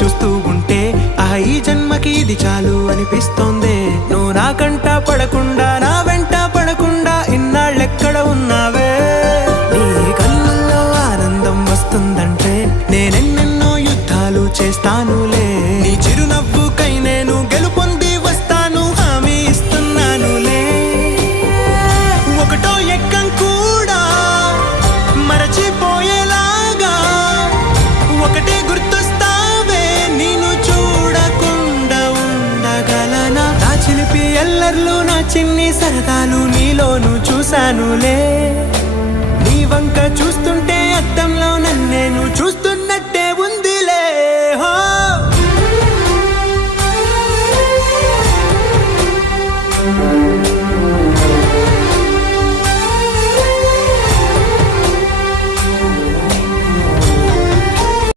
చూస్తూ ఉంటే ఈ జన్మకి ఇది చాలు అనిపిస్తోందే. నువ్వు నా కంట పడకుండా నా వెంట పడకుండా ఇన్నాళ్ళెక్కడ ఉన్నావే. నీ కళ్ళల్లో ఆనందం వస్తుందంటే నేనెన్నెన్నో యుద్ధాలు చేస్తానులే. నీ చిరునవ్వుకై నేను గెలుపొంది వస్తాను హామీ ఇస్తున్నానులే. ఒకటో ఎక్కం కూడా మరచిపోయేలాగా ఒకటే గుర్తొస్తావే. నేను చూడకుండా ఉండగలనా? నా చిలిపి ఎల్లర్లు నా చిన్ని సరదాలు నీలోను చూశానులే. నీ వంక చూస్తుంటే